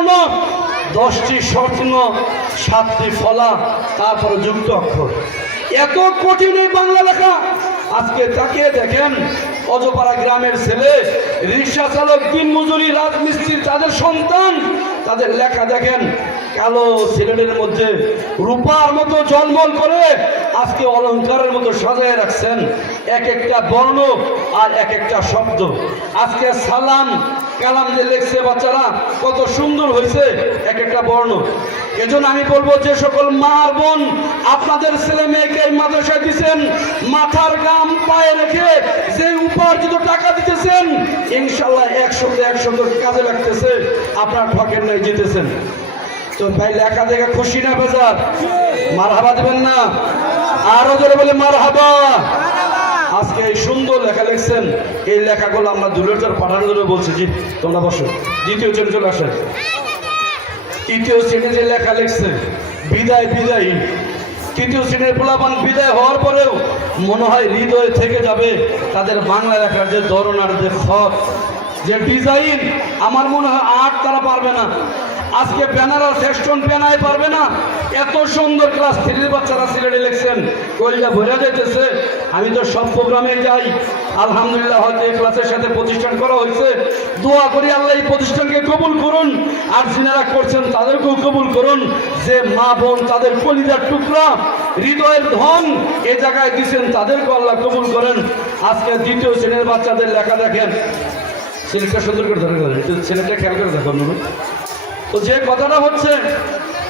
বর্ণ দশটি স্বপ্ন, সাতটি ফলা, তারপরে যুক্ত অক্ষর। এত কঠিন এই বাংলা লেখা। আজকে তাকিয়ে দেখেন, অজপাড়া গ্রামের ছেলে, রিক্সা চালক দিন মজুরি রাজমিস্ত্রি তাদের সন্তান। তাদের লেখা দেখেন, কালো ছেলেদের মধ্যে রূপার মতো জলমল করে আজকে অলংকারের মতো সাজায় রাখছেন। এক একটা বর্ণ আর এক একটা শব্দ। আজকে সালাম কালাম যে লেখছে, বাচ্চারা, কত সুন্দর হয়েছে এক একটা বর্ণ। এজন্য আমি বলব, যে সকল মা বোন আপনাদের ছেলে মেয়েকে মাদ্রাসায় দিচ্ছেন মাথার গাম পায়ে রেখে যে উপার্জিত টাকা দিতেছেন, ইনশাল্লাহ এক সপ্তাহ এক একশোতে কাজে লাগতেছে, আপনার ঠকের নাই জিতেছেন। তো ভাই, লেখা দেখে খুশি না, বেজার? মার হাবা দেবেন না? আরও জোরে বলে মার হাবা আজকে এই সুন্দর লেখা লিখছেন, এই লেখাগুলো আমরা দুলের পাঠানোর জন্য বলছি। জি, তোমরা বসো। দ্বিতীয় শ্রেণি চলে আসেন। তৃতীয় শ্রেণি যে লেখা লিখছে, বিদায়, বিদায়ী। তৃতীয় শ্রেণির পোলাপান বিদায় হওয়ার পরেও মনে হয় হৃদয় থেকে যাবে তাদের বাংলা লেখার যে ধরনার যে খত, যে ডিজাইন, আমার মনে হয় আর্ট তারা পারবে না। আজকে ব্যানার আর ফেস্টন ব্যানায় পারবে না। এত সুন্দর ক্লাস থ্রির বাচ্চারা সিলেটে লিখছেন। কইলা ভরে যেতেছে আমি তো সব প্রোগ্রামে যাই। আলহামদুলিল্লাহ, হয়তো এই ক্লাসের সাথে প্রতিষ্ঠান করা হয়েছে। দোয়া করি আল্লাহ এই প্রতিষ্ঠানকে কবুল করুন। আর যিনারা করছেন তাদেরকেও কবুল করুন। যে মা বোন, তাদের কলিজার টুকরা, হৃদয়ের ধন এ জায়গায় দিচ্ছেন তাদেরকেও আল্লাহ কবুল করেন। আজকে দ্বিতীয় শ্রেণির বাচ্চাদের লেখা দেখেন। ছেলেটা সুন্দর করে ধরে ছেলেটা খেয়াল করে দেখো নুরু তো যে কথাটা হচ্ছে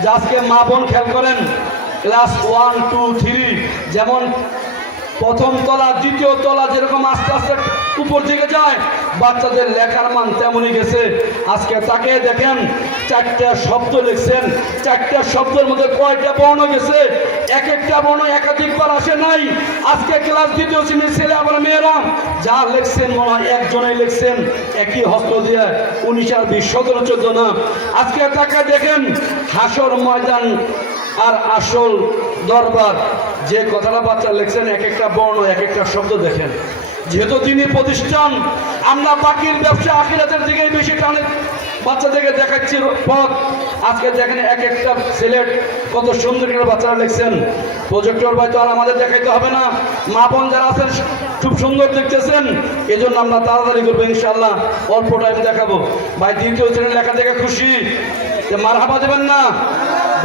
যে আজকে মা বোন খেয়াল করেন ক্লাস ওয়ান টু থ্রি যেমন প্রথম তলা, দ্বিতীয় তলা যেরকম আস্তে আস্তে উপর দিকে যায়, বাচ্চাদের লেখার মান তেমনই গেছে। আজকে তাকে দেখেন, চারটা শব্দ লিখছেন, চারটা শব্দের মধ্যে কয়টা বর্ণ গেছে এক একটা বর্ণ একাধিকবার আসে নাই। আজকে ক্লাস দ্বিতীয় শ্রেণির ছেলে আবার মেয়েরা, যা লিখছেন মনে হয় একজনেই লিখছেন, একই হস্ত দিয়ে উনিশ আর বিশ, সতেরো, চোদ্দ না। আজকে তাকে দেখেন, হাসর ময়দান আর আসল দরবার। যে কথাটা বাচ্চা লিখছেন, এক একটা বর্ণ, এক একটা শব্দ দেখেন। যেহেতু তিনি প্রতিষ্ঠান, আমরা বাকির ব্যবসা আখিরাতের দিকে বেশি টানে বাচ্চাদেরকে দেখাচ্ছি পথ আজকে দেখেন এক একটা সিলেট কত সুন্দর করে বাচ্চারা লিখছেন। প্রজেক্টর হয়তো আর আমাদের দেখাইতে হবে না। মা বোন যারা আছেন, খুব সুন্দর দেখতেছেন। এই জন্য আমরা তাড়াতাড়ি করব ইনশাল্লাহ অল্প টাইম দেখাবো। ভাই, দ্বিতীয় শ্রেণির লেখা দেখে খুশি। যে মার হাবা দেবেন না।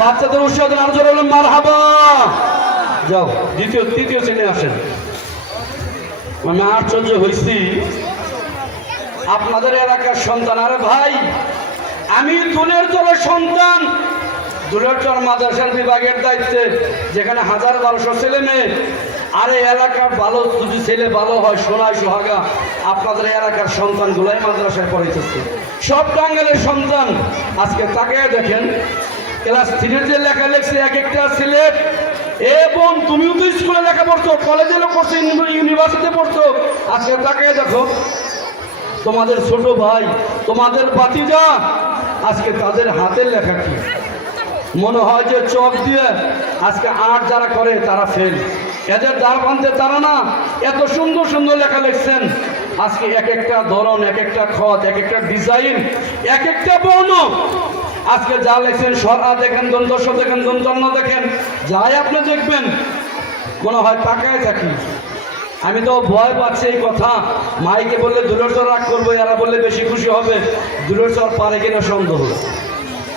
বাচ্চাদের উৎসাহ আরও জোরে বলুন মার হাবা যাও, দ্বিতীয়, তৃতীয় শ্রেণি আসেন। আমি আশ্চর্য হয়েছি আপনাদের এলাকার সন্তান। আরে ভাই, আমি দুলের চরের সন্তান। দুলের চর মাদ্রাসার বিভাগের দায়িত্বে, যেখানে হাজার বারোশো ছেলে মেয়ে। আর এই এলাকার ভালো, যদি ছেলে ভালো হয় সোনায় সোহাগা, আপনাদের এলাকার সন্তানগুলাই মাদ্রাসায় পড়াইতেছে। সব টাঙ্গেলের সন্তান। আজকে তাকে দেখেন, ক্লাস থ্রির যে লেখা লেখছে, এক একটা ছেলে। এ বোন, তুমিও তো স্কুলে লেখা পড়ছো কলেজে পড়ছো ইউনিভার্সিটিতে পড়ছো। আজকে তাকে দেখো তোমাদের ছোট ভাই, তোমাদের বাতিজা আজকে তাদের হাতের লেখা কি? মনে হয় যে চক দিয়ে আজকে আট যারা করে, তারা ফেল। এদের দ্বার বাঁধতে তারা না এত সুন্দর সুন্দর লেখা লিখছেন। আজকে এক একটা ধরন, এক একটা খত, এক একটা ডিজাইন, এক একটা বর্ণ। আজকে যা লেখছেন সরা দেখেন, দন্তস্ব দেখেন দন্তন্য দেখেন, যাই আপনি দেখবেন, মনে হয় তাকায় থাকি। আমি তো ভয় পাচ্ছি এই কথা। মাইকে বললে দূরের চর রাগ করব, এরা বললে বেশি খুশি হবে। দূরের চর পারে কিনা সন্দেহ।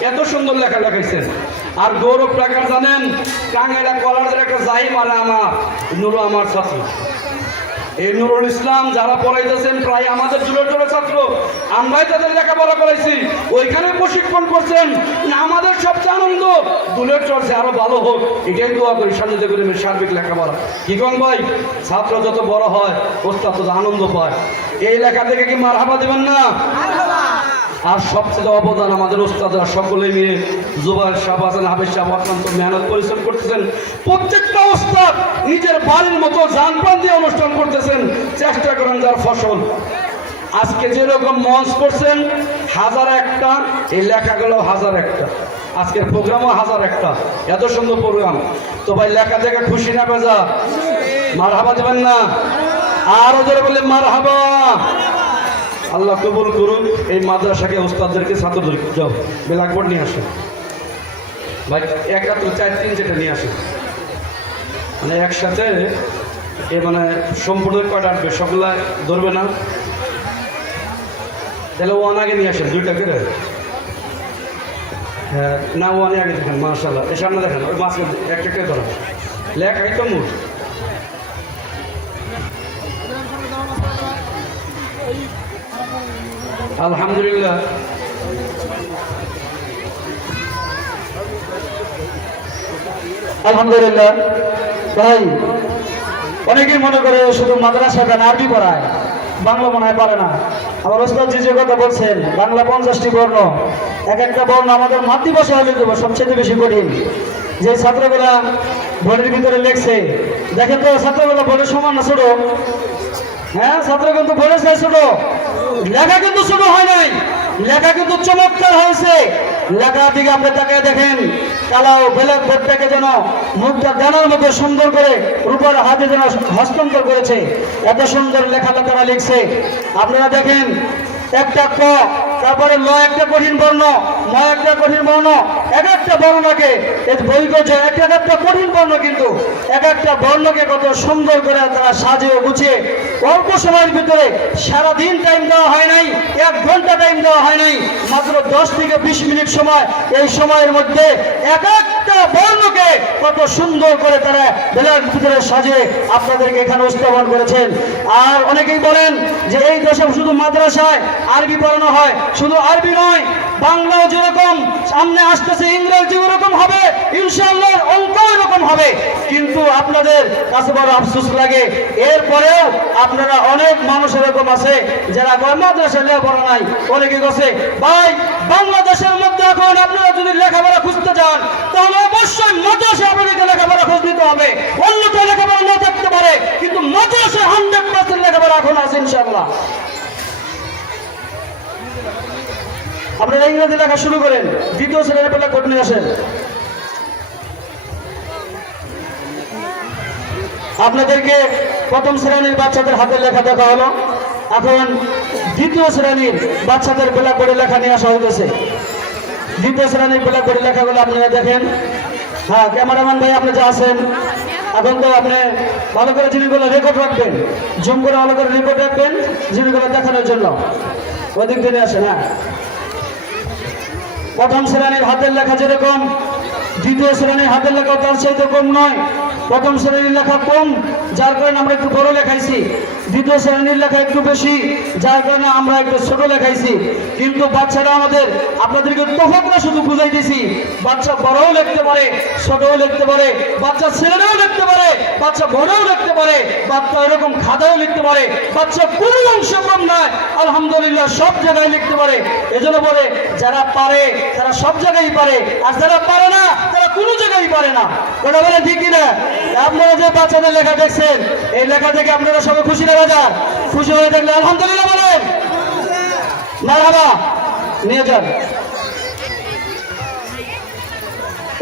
এত সুন্দর লেখা লেখাইছেন। আর গৌরব টাকার জানেন টাঙ্গাইলা কলার একটা জাহি মানে আমার, নুরু আমার ছাত্র। এই নুরুল ইসলাম যারা পড়াইতেছেন প্রায় আমাদের জুলের জোরে ছাত্র আমরাই তাদের লেখাপড়া করাইছি ওইখানে প্রশিক্ষণ করছেন। না আমাদের সবচেয়ে আনন্দ দুলের চর্চে আরও ভালো হোক এটাই দোয়া করি সাজিতে করে সার্বিক লেখাপড়া। কি কন ভাই? ছাত্র যত বড় হয় ওস্তাদ তত আনন্দ পায়। এই লেখা থেকে কি মার হাবা দেবেন না? আর সবচেয়ে অবদান আমাদের ওস্তাদরা সকলে মিলে জুবাইর সাহেব আছেন হাবিজ সাহেব অত্যন্ত মেহনত পরিশ্রম করতেছেন। প্রত্যেকটা নিজের বাড়ির মতো প্রাণ দিয়ে অনুষ্ঠান করতেছেন। চেষ্টা করেন যার ফসল। আজকে যেরকম মঞ্চ করছেন, হাজার একটা, এই লেখাগুলো হাজার একটা। আজকের প্রোগ্রামও হাজার একটা। এত সুন্দর প্রোগ্রাম। তো ভাই, লেখা দেখে খুশি না বেজা? মার হাবা দেবেন না? আরও জোরে বললে মার হাবা আল্লাহ কবুল করুন এই মাদ্রাসাকে ওস্তাদদেরকে ছাত্রদেরকে যাও ব্ল্যাকবোর্ড নিয়ে আসো। ভাই একাত্র চার তিন যেটা নিয়ে আসো। মানে একসাথে এ মানে সম্পূর্ণ কয়টা আসবে সবগুলা ধরবে না? তাহলে ওয়ান আগে নিয়ে আসেন, দুইটা করে। হ্যাঁ না ওয়ানে আগে দেখেন মার্শাল্লাহ এই সামনে দেখেন, ওই মাছকে একটা করে ধরো লেখাই তো মুঠ আলহামদুলিল্লাহ। আলহামদুলিল্লাহ। ভাই, অনেকেই মনে করে শুধু মাদ্রাসা গান আরবি পড়ায়, বাংলা মনে হয় পারে না। আমার ওস্তাদ যে কথা বলছেন, বাংলা পঞ্চাশটি বর্ণ, এক একটা বর্ণ আমাদের মাতৃভাষা হলে দেবো সবচেয়ে বেশি কঠিন। যে ছাত্রগুলা বোর্ডের ভিতরে লেখছে, দেখেন তো ছাত্রগুলা বোর্ডের সমান না ছোট? হ্যাঁ ছাত্র কিন্তু বলেছে ছোট, লেখা কিন্তু ছোট হয় নাই। লেখা কিন্তু চমৎকার হয়েছে। লেখার দিকে আপনি তাকিয়ে দেখেন, কালাও ব্ল্যাক ভোটটাকে যেন মুখটা গানের মতো সুন্দর করে রূপার হাতে যেন হস্তান্তর করেছে। এত সুন্দর লেখা তারা লিখছে। আপনারা দেখেন, একটা ক তারপরে ল একটা কঠিন বর্ণ ম একটা কঠিন বর্ণ, এক একটা বর্ণকে এই বই করছে এক এক একটা কঠিন বর্ণ কিন্তু, এক একটা বর্ণকে কত সুন্দর করে তারা সাজিয়ে গুছিয়ে, অল্প সময়ের ভিতরে সারাদিন টাইম দেওয়া হয় নাই, এক ঘণ্টা টাইম দেওয়া হয় নাই, মাত্র দশ থেকে বিশ মিনিট সময়, এই সময়ের মধ্যে এক একটা বর্ণকে কত সুন্দর করে তারা বেলার ভিতরে সাজিয়ে আপনাদেরকে এখানে উপস্থাপন করেছেন। আর অনেকেই বলেন যে এই দেশে শুধু মাদ্রাসায় আরবি পড়ানো হয় শুধু আরবি নয়, বাংলাও যেরকম সামনে আসতেছে, ইংরেজি ওরকম হবে, ইনশাআল্লাহ অঙ্ক এরকম হবে। কিন্তু আপনাদের কাছে বড় আফসোস লাগে, এরপরেও আপনারা অনেক মানুষ এরকম আছে, যারা মাদ্রাসা লেখাপড়া নাই, অনেকে গেছে ভাই, বাংলাদেশের মধ্যে এখন আপনারা যদি লেখাপড়া খুঁজতে চান তাহলে অবশ্যই মাদ্রাসা আপনাদেরকে লেখাপড়া খোঁজ নিতে হবে। অন্যথায় লেখাপড়া না থাকতে পারে, কিন্তু মাদ্রাসা হান্ড্রেড পার্সেন্ট লেখাপড়া এখন আছে ইনশাআল্লাহ। আপনারা ইংরেজি লেখা শুরু করেন। দ্বিতীয় শ্রেণির বেলা কোর্ট নিয়ে আসেন। আপনাদেরকে প্রথম শ্রেণির বাচ্চাদের হাতের লেখা দেখা হলো। এখন দ্বিতীয় শ্রেণির বাচ্চাদের বেলা করে লেখা নিয়ে আসা হইতেছে। দ্বিতীয় শ্রেণির বেলা করে লেখাগুলো আপনারা দেখেন। হ্যাঁ ক্যামেরাম্যান ভাই, আপনি যা আছেন, এখন তো আপনি ভালো করে জিনিসগুলো রেকর্ড রাখবেন। জুম করে ভালো করে রেকর্ড রাখবেন জিনিসগুলো দেখানোর জন্য। ওদিক দিয়ে আসেন হ্যাঁ। প্রথম শ্রেণির হাতের লেখা যেরকম, দ্বিতীয় শ্রেণির হাতের লেখা তার চাইতে কম নয়। প্রথম শ্রেণির লেখা কম, যার কারণে আমরা একটু বড় লেখাইছি। দ্বিতীয় শ্রেণির লেখা একটু বেশি, যার কারণে আমরা একটু ছোট লেখাইছি। কিন্তু বাচ্চারা আমাদের, আপনাদেরকে তফাতটা শুধু বুঝাই দিছি, বাচ্চা বড়ও লিখতে পারে, ছোটও লিখতে পারে, বাচ্চা ছেলেরাও লিখতে পারে, বাচ্চা বড়ও লিখতে পারে, বাচ্চা এরকম খাতাও লিখতে পারে, বাচ্চা কোনো অংশ কম নয়, আলহামদুলিল্লাহ সব জায়গায় লিখতে পারে। এজন্য বলে, যারা পারে, তারা সব জায়গায় পারে, আর যারা পারে না, তারা কোনো জায়গায় পারে না। কথা বলে ঠিক কিনা? আপনারা যে বাচ্চাদের লেখা দেখছেন, এই লেখা থেকে আপনারা সবাই খুশি না? খুশি হয়ে থাকলে আলহামদুলিল্লাহ বলেন। মারহাবা নিয়ে যান।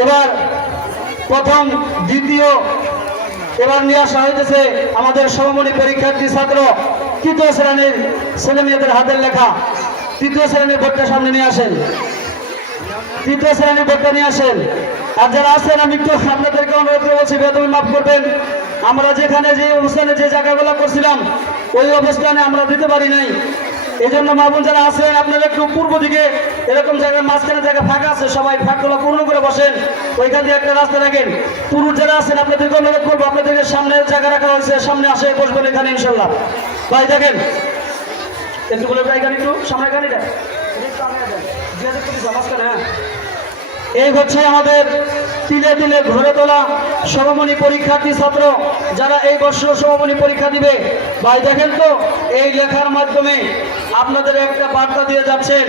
এবার প্রথম, দ্বিতীয়, এবার নিয়ে আসা হয়েছে আমাদের সমমণি পরীক্ষার্থী ছাত্র, তৃতীয় শ্রেণির ছেলে মেয়েদের হাতের লেখা। তৃতীয় শ্রেণির বোর্ডটা সামনে নিয়ে আসেন। তৃতীয় শ্রেণির বোর্ডটা নিয়ে আসেন। আর যারা আছেন, আমি একটু আপনাদেরকে অনুরোধ করে বলছি বেদমি মাফ করবেন। আমরা যেখানে যে অবস্থানে যে জায়গাগুলো করছিলাম, ওই অবস্থানে আমরা দিতে পারি নাই। এই জন্য মামুন যারা আছেন, আপনারা একটু পূর্ব দিকে এরকম জায়গায় মাঝখানে জায়গা ফাঁকা আছে, সবাই ফাঁকগুলো পূর্ণ করে বসেন। ওইখান দিয়ে একটা রাস্তা রাখেন। পুরুষ যারা আছেন, আপনাদেরকে অনুরোধ করব, আপনাদেরকে সামনে জায়গা রাখা হয়েছে, সামনে আসে, বসবেন এখানে ইনশাল্লাহ। ভাই, দেখেন। একটু বলে ভাই এখানে একটু, সামনে হ্যাঁ এই হচ্ছে আমাদের তিলে তিলে ঘরে তোলা সমমণি পরীক্ষার্থী ছাত্র যারা এই বছর সমমণি পরীক্ষা দিবে। ভাই, দেখেন তো, এই লেখার মাধ্যমে আপনাদের একটা বার্তা দিয়ে যাচ্ছেন।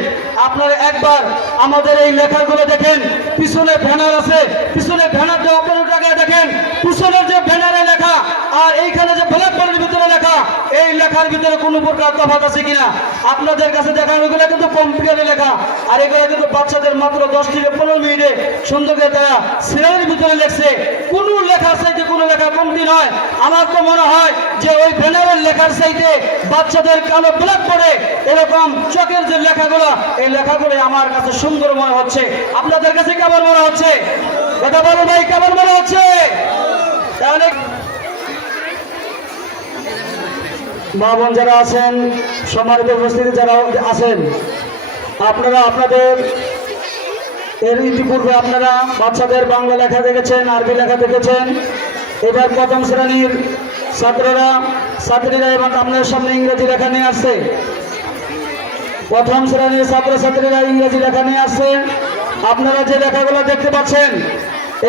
আপনারা একবার আমাদের এই লেখাগুলো দেখেন। পিছনে ব্যানার আছে। পিছনে ব্যানার যে অপর টাকায় দেখেন। পিছনের যে ব্যানারে লেখা, আর এইখানে যে বোর্ডের ভিতরে লেখা এই লেখার ভিতরে কোনো প্রকার তফাৎ আছে কিনা? আপনাদের কাছে দেখানো এগুলো কিন্তু কম্পিউটারে লেখা। আর এগুলো কিন্তু বাচ্চাদের মাত্র দশ থেকে পনেরো মিনিটে সুন্দর করে তারা সিরিয়ালের ভিতরে লেখছে। কোনো লেখার চাইতে কোনো লেখা কমতি নয়। আমার তো মনে হয় যে ওই ব্যানারের লেখার চাইতে বাচ্চাদের কালো ব্ল্যাক করে এরকম চোখের যে লেখাগুলো, এই লেখাগুলো আমার কাছে সুন্দর মনে হচ্ছে। আপনাদের কাছে কেমন মনে হচ্ছে? কথা বলো ভাই, কেমন মনে হচ্ছে? তাহলে মা বোন যারা আছেন, সম্মানিত উপস্থিতি যারা আছেন, আপনারা আপনাদের এর ইতিপূর্বে আপনারা বাচ্চাদের বাংলা লেখা দেখেছেন, আরবি লেখা দেখেছেন। এবার প্রথম শ্রেণির ছাত্ররা, ছাত্রীরা এবং আপনার সামনে ইংরেজি লেখা নিয়ে আসছে। প্রথম শ্রেণির ছাত্রছাত্রীরা ইংরেজি লেখা নিয়ে আসছে। আপনারা যে লেখাগুলো দেখতে পাচ্ছেন,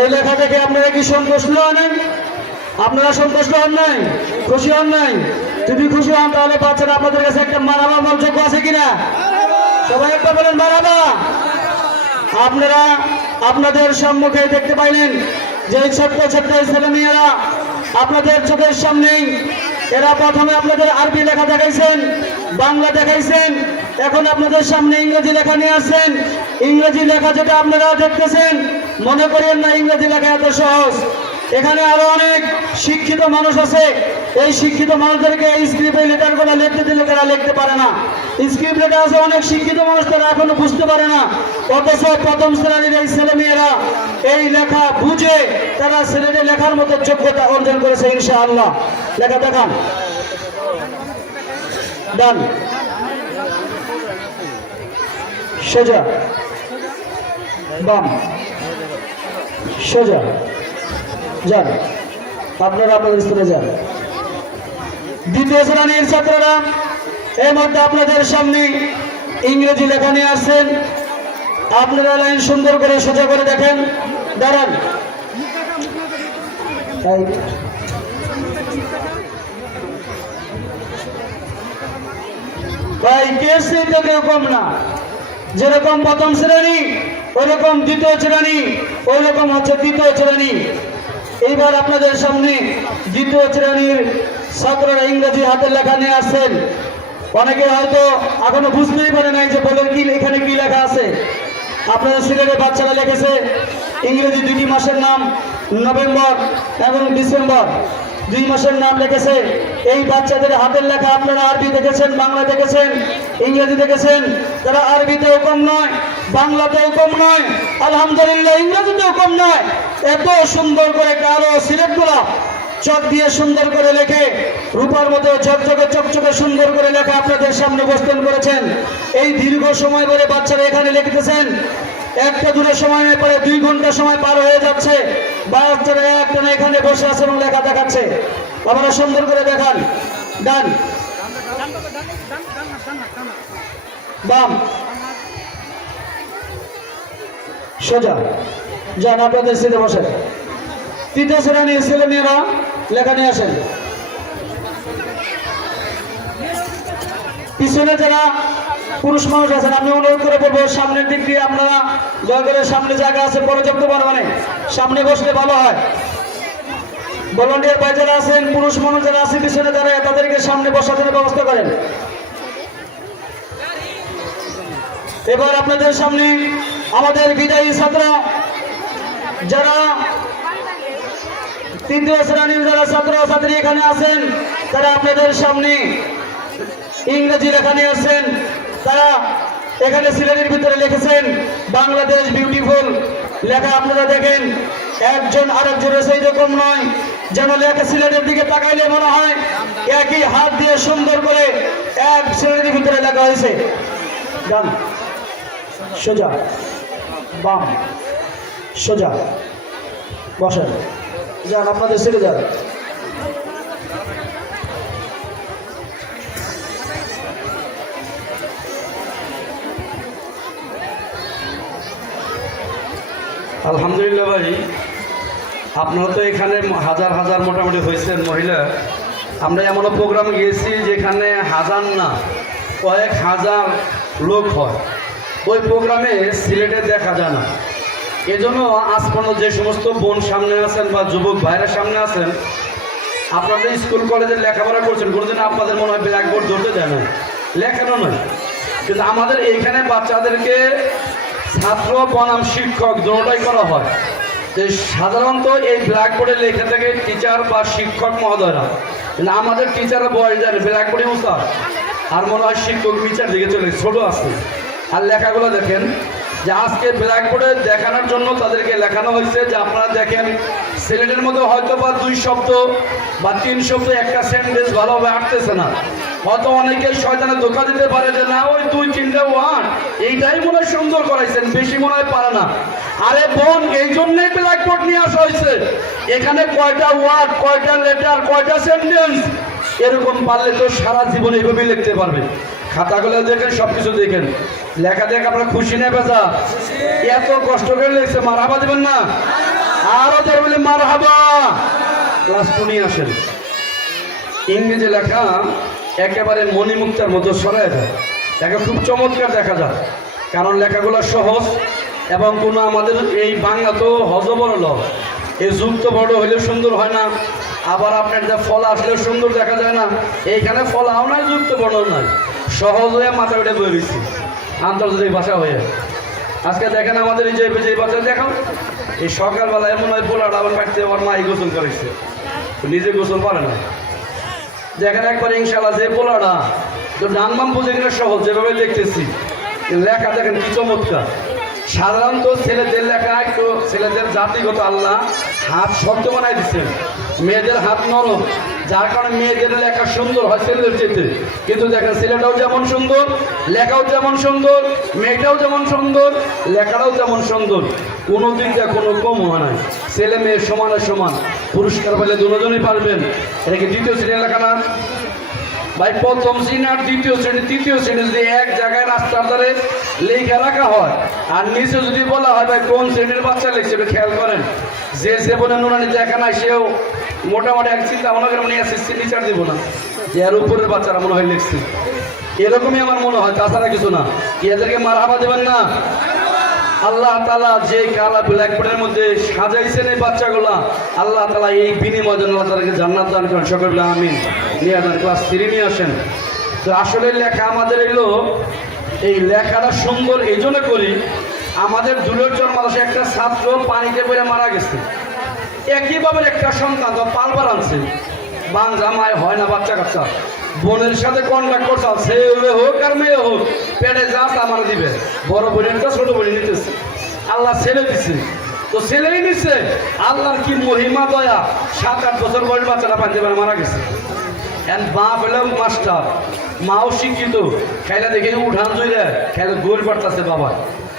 এই লেখা থেকে আপনারা কি সন্তুষ্ট হন নাই আপনারা সন্তুষ্ট হন নাই? খুশি হন নাই? যদি খুশি হন, তাহলে বাচ্চারা আপনাদের কাছে একটা মারাবা মলযোগ্য আছে কিনা? সবাই একটা বলেন মারাবা আপনারা আপনাদের সম্মুখে দেখতে পাইলেন যে ছোট্ট ছোট্ট ছেলেমেয়েরা আপনাদের চোখের সামনেই এরা প্রথমে আপনাদের আরবি লেখা দেখাইছেন, বাংলা দেখাইছেন, এখন আপনাদের সামনে ইংরেজি লেখা নিয়ে আসছেন। ইংরেজি লেখা যেটা আপনারা দেখতেছেন, মনে করেন না, ইংরেজি লেখা এত সহজ। এখানে আরও অনেক শিক্ষিত মানুষ আছে। এই শিক্ষিত মানুষদেরকে এই স্ক্রিপ্ট লেটারগুলো লিখতে দিলে তারা লিখতে পারে না। স্ক্রিপ্ট লেটার আছে অনেক শিক্ষিত মানুষ, তারা এখনও বুঝতে পারে না। অথচ প্রথম শ্রেণির এই ছেলে মেয়েরা এই লেখা বুঝে তারা ছেলেদের লেখার মতো যোগ্যতা অর্জন করেছে, ইনশাআল্লাহ। লেখা দেখান। ডান। সোজা। বাম। সোজা। যান। আপনারা আপনাদের স্কুলে যান। দ্বিতীয় শ্রেণির ছাত্ররা, এই মধ্যে আপনাদের সামনে ইংরেজি লেখা নিয়ে আসছেন। আপনারা লাইন সুন্দর করে সোজা করে দেখেন। দাঁড়ান। ভাই কেসে তো কেউ কম না। যেরকম প্রথম শ্রেণি, ওইরকম দ্বিতীয় শ্রেণি ওই রকম হচ্ছে তৃতীয় শ্রেণি। এইবার আপনাদের সামনে দ্বিতীয় শ্রেণির ছাত্ররা ইংরেজি হাতের লেখা নিয়ে আসছেন। অনেকে হয়তো এখনও বুঝতেই পারে নাই যে বলেন কি এখানে কি লেখা আছে। আপনাদের সিলেটের বাচ্চারা লিখেছে, ইংরেজি দুটি মাসের নাম নভেম্বর এবং ডিসেম্বর। দুই মাসের নাম লিখেছে, এই বাচ্চাদের হাতের লেখা আপনারা আরবি দেখেছেন, বাংলা দেখেছেন, ইংরেজি দেখেছেন। তারা আরবিতেও কম নয়, বাংলাতেও কম নয়, আলহামদুলিল্লাহ ইংরেজিতেও কম নয়। এত সুন্দর করে কালো সিলেটগুলো চক দিয়ে সুন্দর করে লেখে, রূপার মতো ঝকঝকে চকচকে সুন্দর করে লেখা আপনাদের সামনে উপস্থান করেছেন। এই দীর্ঘ সময় ধরে বাচ্চারা এখানে লিখতেছেন। একটা দূরের সময় পরে দুই ঘণ্টা সময় পার হয়ে যাচ্ছে। বাচ্চারা একটানা এখানে বসে আছে এবং লেখা দেখাচ্ছে। আপনারা সুন্দর করে দেখান। ডান। বাম। সোজা। যান আপনাদের সিটে বসেন। তৃতীয় শ্রেণির ছেলে মেয়েরা লেখা নিয়ে আসেন। পিছনে যারা পুরুষ মানুষ আছেন, আমি অনুরোধ করে বলব, সামনের দিক দিয়ে আপনারা দয়া করে সামনে জায়গা আছে, পর্যাপ্ত পরিমাণে। সামনে বসলে ভালো হয়। ভলান্টিয়ার ভাই যারা আছেন, পুরুষ মানুষ যারা আছে, পিছনে যারা, তাদেরকে সামনে বসার ব্যবস্থা করেন। এবার আপনাদের সামনে আমাদের বিদায়ী ছাত্র যারা তৃতীয় শ্রেণির যারা ছাত্র ছাত্রী এখানে আছেন, তারা আপনাদের সামনে ইংরেজি লেখা নিয়ে আসছেন, তারা এখানে সিলেটের ভিতরে লিখেছেন, বাংলাদেশ বিউটিফুল লেখা আপনারা দেখেন, একজন আরেকজনের সেই রকম নয়, যেন লেখা সিলেটের দিকে তাকাইলে মনে হয় একই হাত দিয়ে সুন্দর করে এক শ্রেণির ভিতরে লেখা হয়েছে। সোজা, বাম। সোজা। বসেন। যান, আপনাদের সিটে যান। আলহামদুলিল্লাহ ভাই, আপনারা তো এখানে হাজার হাজার মোটামুটি হয়েছেন মহিলা। আমরা এমনও প্রোগ্রামে গিয়েছি যেখানে হাজার না, কয়েক হাজার লোক হয়। ওই প্রোগ্রামে সিলেটে দেখা যায় না। এজন্য আজ পর্যন্ত যে সমস্ত বোন সামনে আছেন বা যুবক ভাইরা সামনে আছেন, আপনাদের স্কুল, কলেজে লেখাপড়া করছেন কোনোদিন আপনাদের মনে হয় ব্ল্যাকবোর্ড ধরতে দেয় না লেখানো নয় কিন্তু আমাদের এইখানে বাচ্চাদেরকে ছাত্র, বনাম শিক্ষক দুটোটাই করা হয়। যে সাধারণত এই ব্ল্যাকবোর্ডে লেখা থাকে টিচার বা শিক্ষক মহোদয়রা। কিন্তু আমাদের টিচাররা বয়স দেন ব্ল্যাকবোর্ডে উঁচা আর মনে হয় শিক্ষক নিচার দিকে চলে ছোট আছে। আর লেখাগুলো দেখেন যে আজকে ব্ল্যাকবোর্ডে দেখানোর জন্য তাদেরকে লেখানো হয়েছে যে আপনারা দেখেন, সিলেটের মধ্যে হয়তো বা দুই শব্দ বা তিন শব্দ, একটা সেন্টেন্স ভালোভাবে আটতেছে না। হয়তো অনেকেই শয়তানে ধোকা দিতে পারে যে, না, ওই দুই, তিনটা ওয়ান এইটাই মনে হয় সুন্দর করাইছেন, বেশি মনে হয় পারে না। আরে বোন এই জন্যই ব্ল্যাকবোর্ড নিয়ে আসা হয়েছে। এখানে কয়টা ওয়ার্ড কয়টা লেটার কয়টা সেন্টেন্স এরকম পারলে তো সারা জীবন এইভাবেই লিখতে পারবে। খাতাগুলো দেখেন সব কিছু দেখেন। লেখা দেখে আপনারা খুশি নেই বেজা? এত কষ্ট করে লিখছে মার হাবা দেবেন না? আরও যার বলে মার হাবা ক্লাস টু নিয়ে আসেন। ইংরেজি লেখা একেবারে মণিমুক্তার মতো সরাই যায়। লেখা খুব চমৎকার দেখা যায়। কারণ লেখাগুলো সহজ এবং কোনো আমাদের এই বাংলা তো হজবর ল এই যুক্ত বড় হলেও সুন্দর হয় না। আবার আপনার যে ফল আসলেও সুন্দর দেখা যায় না। এইখানে ফলাও নাই যুক্ত বড় নাই। সহজ হয়ে মাথা উঠে বয়ে গেছি। আন্তর্জাতিক ভাষা হয়ে আজকে দেখেন আমাদের এই যে যে বাচ্চা দেখাও। এই সকালবেলা এমন হয় পোলাটা আবার কাটতে আমার মাই গোসল করেছে নিজে গোসল পারে না। দেখেন একবার ইনশাল্লাহ যে পোলাটা, তো ডান বাম বুঝে কিনা সহজ, যেভাবে দেখতেছি লেখা দেখেন কি চমৎকার। সাধারণত ছেলেদের লেখা একটু ছেলেদের জাতিগত আল্লাহ হাত শক্ত বানাই দিচ্ছেন। মেয়েদের হাত নরম। যার কারণে মেয়েদের লেখা সুন্দর হয় ছেলেদের চেতে কিন্তু দেখেন, ছেলেটাও যেমন সুন্দর, লেখাও যেমন সুন্দর, মেয়েটাও যেমন সুন্দর, লেখাটাও যেমন সুন্দর। কোনো দিক যা কোনো কম হয় না ছেলে মেয়ে সমানের সমান। পুরস্কার পেলে দুজনই পারবেন। এটা কি দ্বিতীয় শ্রেণির লেখা না? ভাই, প্রথম শ্রেণি আর দ্বিতীয় শ্রেণি তৃতীয় শ্রেণি যদি এক জায়গায় রাস্তার ধারে লেখা রাখা হয়, আর নিচে যদি বলা হয়, ভাই, কোন শ্রেণির বাচ্চা লিখছে খেয়াল করেন। যে সে বলে নুরানি দেখা নাই, সেও মোটামুটি এক চিন্তা মনে করে মানে নিচার দিব না। যে এর উপরের বাচ্চারা মনে হয় লিখছে। এরকমই আমার মনে হয়, তাছাড়া কিছু না। এদেরকে মার হাবা দেবেন না? আল্লাহ তালা যে কালা ব্ল্যাকবোর্ডের মধ্যে সাজাইছেন এই বাচ্চাগুলা, আল্লাহ তালা এই বিনিময় জন্য তাদেরকে জান্নাত দান করেন। সকল আমিন। নিয়ে আসেন ক্লাস থ্রি নিয়ে আসেন। তো আসলে লেখা আমাদের এলো এই লেখাটা সুন্দর এই জন্য করি, আমাদের দূরের মাদ্রাসা একটা ছাত্র পানিতে পড়ে মারা গেছে। একইভাবে একটা সন্তান, তো পালবার আনছে। বান জামাই হয় না, বাচ্চা কাচ্চা। বোনের সাথে কন্ট্যাক্ট করছে ছেলে হোক আর মেয়ে হোক, পেটে যা আমার দিবে। বড় বোনের কাছে ছোট বোনের নিতেছে। আল্লাহ ছেলে দিছে। তো ছেলেই নিচ্ছে আল্লাহর কি মহিমা, দয়া? সাত, আট বছর বয়স বাচ্চারা পাঞ্জাবে মারা গেছে। এন বাপ পেলাম মাস্টার। মাও শিক্ষিত। খেলা দেখে উঠান দেয় খেলে গোল পারতাছে বাবা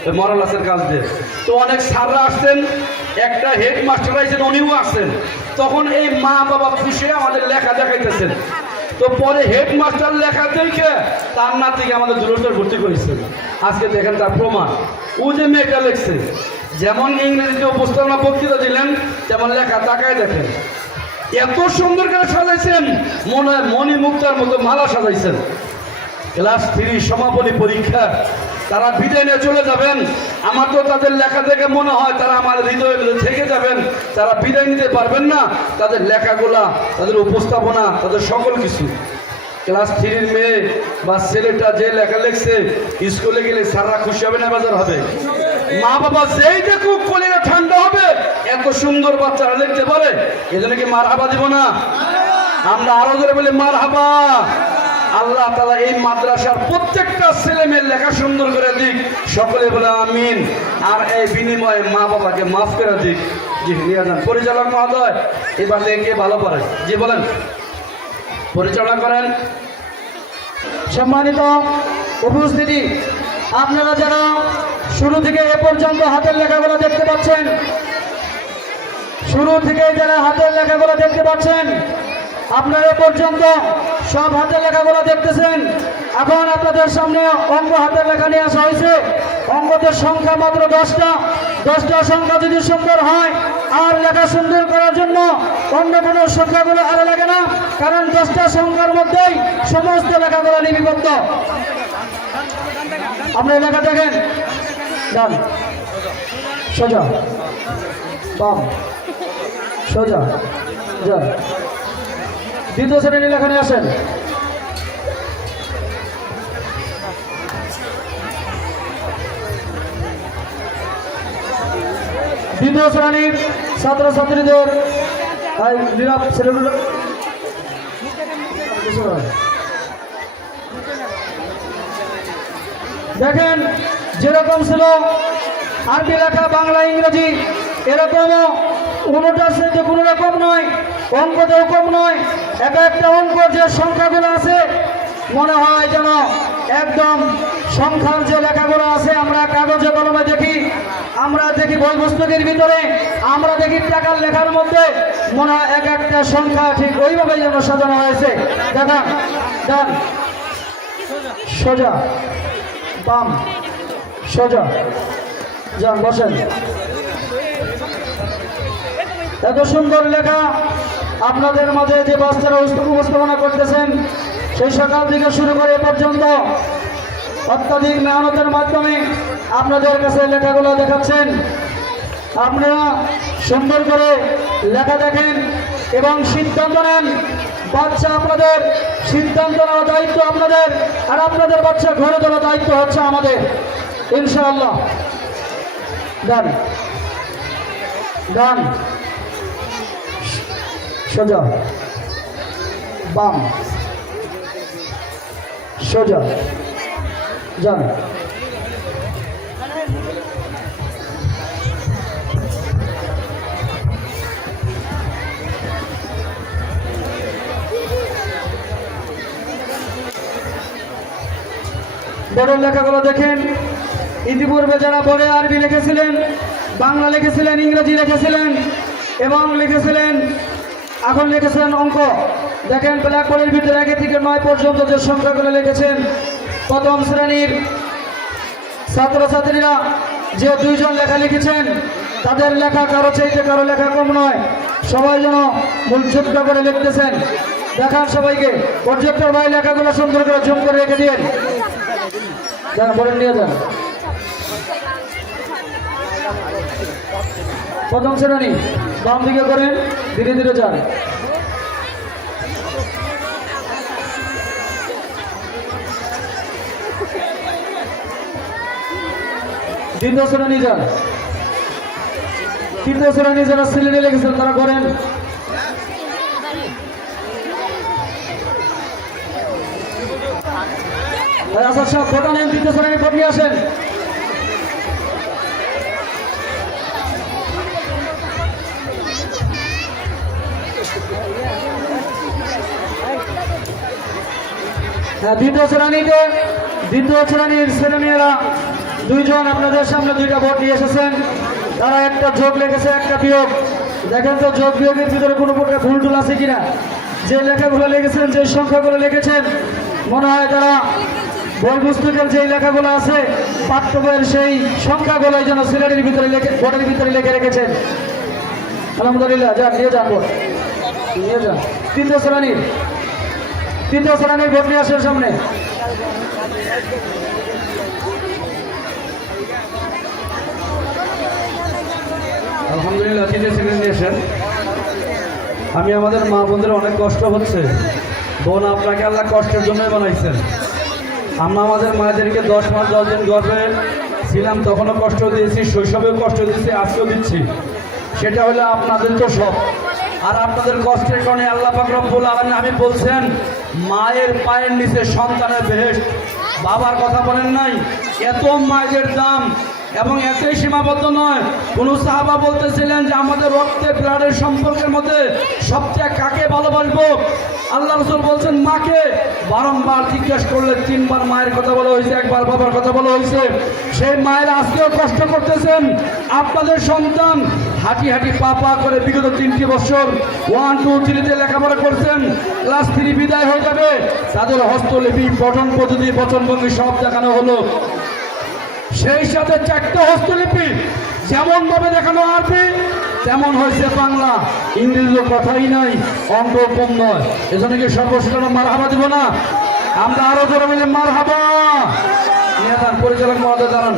ওই মরালাসের কাজ দিয়ে। তো অনেক স্যাররা আসছেন। একটা হেড মাস্টার আইছেন, উনিও আসছেন। তখন এই মা বাবা খুশি আমাদের লেখা দেখাইতেছেন। তো পরে হেডমাস্টার লেখা দেখে তার নাতিকে আমাদের দূরত্বের ভর্তি করেছে। আজকে দেখেন তার প্রমাণ। ও যে মেয়েটা লেখছে, যেমন ইংরেজিতে উপস্থাপনা বক্তৃতা দিলেন, তেমন লেখা তাকায় দেখেন। এত সুন্দর করে সাজাইছেন, মনে মণি মুক্তার মতো মালা সাজাইছেন। ক্লাস থ্রি সমাপনী পরীক্ষা। তারা বিদায় নিয়ে চলে যাবেন। আমার তো তাদের লেখা দেখে মনে হয় তারা আমার হৃদয়ে থেকে যাবেন। তারা বিদায় নিতে পারবেন না। তাদের লেখাগুলা, তাদের উপস্থাপনা, তাদের সকল কিছু। ক্লাস থ্রির মেয়ে বা ছেলেটা যে লেখা লিখছে, স্কুলে গেলে সারা খুশি হবে না, বাজার হবে? মা বাবা যেই দেখুক কলিরা ঠান্ডা হবে। এত সুন্দর বাচ্চারা লিখতে পারে। এজন্য কি মার হাবা দিব না? আমরা আরও ধরে বলি মার হাবা আল্লাহ তালা এই মাদ্রাসার প্রত্যেকটা ছেলে মেয়ের লেখা সুন্দর করে দিক। সকলে বলে আমিন। আর এই বিনিময়ে মা বাবাকে মাফ করে দিক। জি, নিয়ে পরিচালক মহোদয়, এবার কে ভালো পারে জি, বলেন। পরিচালনা করেন। সম্মানিত উপস্থিতি, আপনারা যারা শুরু থেকে এ পর্যন্ত হাতের লেখাগুলো দেখতে পাচ্ছেন, শুরু থেকে যারা হাতের লেখাগুলো দেখতে পাচ্ছেন, আপনারা পর্যন্ত সব হাতের লেখাগুলো দেখতেছেন। এখন আপনাদের সামনে অঙ্গ হাতের লেখা নিয়ে আসা হয়েছে। অঙ্কদের সংখ্যা মাত্র দশটা। দশটা সংখ্যা যদি সুন্দর হয় আর লেখা সুন্দর করার জন্য অন্য কোনো সংখ্যাগুলো আরও লাগে না, কারণ দশটা সংখ্যার মধ্যেই সমস্ত লেখাগুলো লিপিবদ্ধ। আপনি লেখা দেখেন। সোজা। সোজা। দ্বিতীয় শ্রেণির লেখা নিয়ে আসেন। দ্বিতীয় শ্রেণির ছাত্রছাত্রীদের দেখেন, যেরকম ছিল আরবি লেখা বাংলা, ইংরেজি, এরকমও কোনোটার সাথে কোনো রকম নয়, অঙ্কতেও কম নয়, এক একটা অঙ্ক যে সংখ্যাগুলো আছে, মনে হয় যেন একদম সংখ্যার যে লেখাগুলো আছে, আমরা কাগজে কলমে দেখি, আমরা দেখি বই পুস্তকের ভিতরে, আমরা দেখি টাকার লেখার মধ্যে, মনে হয় এক একটা সংখ্যা ঠিক ওইভাবেই যেন সাজানো হয়েছে। দেখান ডান সোজা, বাম, সোজা, যান, বসেন। এত সুন্দর লেখা আপনাদের মাঝে যে বাচ্চারা উপস্থাপনা করতেছেন, সেই সকাল থেকে শুরু করে এ পর্যন্ত অত্যাধিক মেহনতের মাধ্যমে আপনাদের কাছে লেখাগুলো দেখাচ্ছেন। আপনারা সুন্দর করে লেখা দেখেন এবং সিদ্ধান্ত নেন, বাচ্চা আপনাদের সিদ্ধান্ত নেওয়ার দায়িত্ব আপনাদের আর আপনাদের বাচ্চা ঘরে তোলার দায়িত্ব হচ্ছে আমাদের। ইনশাআল্লাহ। ডান। ডান। সোজা। বাম। সোজা। যান। বড় লেখাগুলো দেখেন। ইতিপূর্বে যারা বড়ে আরবি লিখেছিলেন, বাংলা লিখেছিলেন, ইংরেজি লিখেছিলেন এবং লিখেছিলেন এখন লিখেছেন অঙ্ক। দেখেন ব্ল্যাকবোর্ডের ভিতরে আগে থেকে নয় পর্যন্ত যে সংখ্যাগুলো লিখেছেন, প্রথম শ্রেণির ছাত্রছাত্রীরা যে দুইজন লেখা লিখেছেন, তাদের লেখা কারও চাইতে কারও লেখা কম নয়। সবাই যেন মূলযুক্ত করে লিখতেছেন। দেখান সবাইকে, প্রজেক্টর ভাই লেখাগুলো সুন্দর করে জুম করে রেখে দিন যান, বলেন, নিয়ে যান। প্রথম শ্রেণি। বাম দিকে করেন, ধীরে ধীরে যান। দ্বিতীয় শ্রেণি যান। তৃতীয় শ্রেণি যারা সিলেটে লেগেছেন, তারা করেন। আসাদ সাহেব ফটো নেন তৃতীয় শ্রেণি ফটো নিয়ে আসেন। দ্বিতীয় শ্রেণীতে দ্বিতীয় শ্রেণির ছেলেমেয়েরা দুইজন আপনাদের সামনে দুইটা ভোট নিয়ে এসেছেন। তারা একটা যোগ লেগেছে একটা বিয়োগ। দেখেন তো, যোগ বিয়োগের ভিতরে কোনো প্রকার ভুল টুল আছে কিনা? যে লেখাগুলো লিখেছেন, যে সংখ্যাগুলো লিখেছেন, মনে হয় তারা বই পুস্তকের যে লেখাগুলো আছে পাঠ্য বইয়ের সেই সংখ্যাগুলো যেন সিলেটের ভিতরে লেখে, বোর্ডের ভিতরে লিখে রেখেছেন। আলহামদুলিল্লাহ, যান, নিয়ে যান নিয়ে যান। তৃতীয় শ্রেণির তৃতীয় শ্রেণির ভোট নিয়ে সামনে। আলহামদুলিল্লাহ, তৃতীয় শ্রেণি আমি আমাদের মা বোনদের অনেক কষ্ট হচ্ছে। বোন আপনাকে আল্লাহ কষ্টের জন্যই বানাইছেন। আমরা আমাদের মায়েদেরকে দশ মাস, দশ দিন গর্ভে ছিলাম, তখনও কষ্ট দিয়েছি, শৈশবেও কষ্ট দিয়েছি, আজকেও দিচ্ছি। সেটা হলো আপনাদের তো সব। আর আপনাদের কষ্টের কারণে আল্লাহ পাক রব্বুল আলামিন আমি বলছেন মায়ের পায়ের নিচে সন্তানের বেহেস্ট বাবার কথা বলেন নাই? এত মায়ের দাম। এবং এতই সীমাবদ্ধ নয়। কোন সাহাবা বলতেছিলেন যে আমাদের রক্তের ব্লাডের সম্পর্কের মধ্যে সবচেয়ে কাকে ভালোবাসবো? আল্লাহ রসুল বলছেন, মাকে। বারংবার জিজ্ঞেস করলে তিনবার মায়ের কথা বলা হয়েছে, একবার বাবার কথা বলা হয়েছে। সেই মায়ের আজকেও কষ্ট করতেছেন। আপনাদের সন্তান হাঁটি হাঁটি পা পা করে বিগত তিনটি বছর ওয়ান টু থ্রিতে লেখাপড়া করছেন। ক্লাস থ্রি বিদায় হয়ে যাবে। তাদের হস্তলিপি, পঠন পদ্ধতি বচনভঙ্গি সব দেখানো হলো। সেই সাথে চারটে হস্তলিপি, যেমন ভাবে দেখানো আরবি তেমন হয়েছে বাংলা। ইংরেজিও কথাই নাই অঙ্ক কম নয়। এজন্য কি সর্বশেষ মার হাবা দিব না? আমরা আরও জোরে মিলে মার হাবা পরিচালক মহোদয় দাঁড়ান।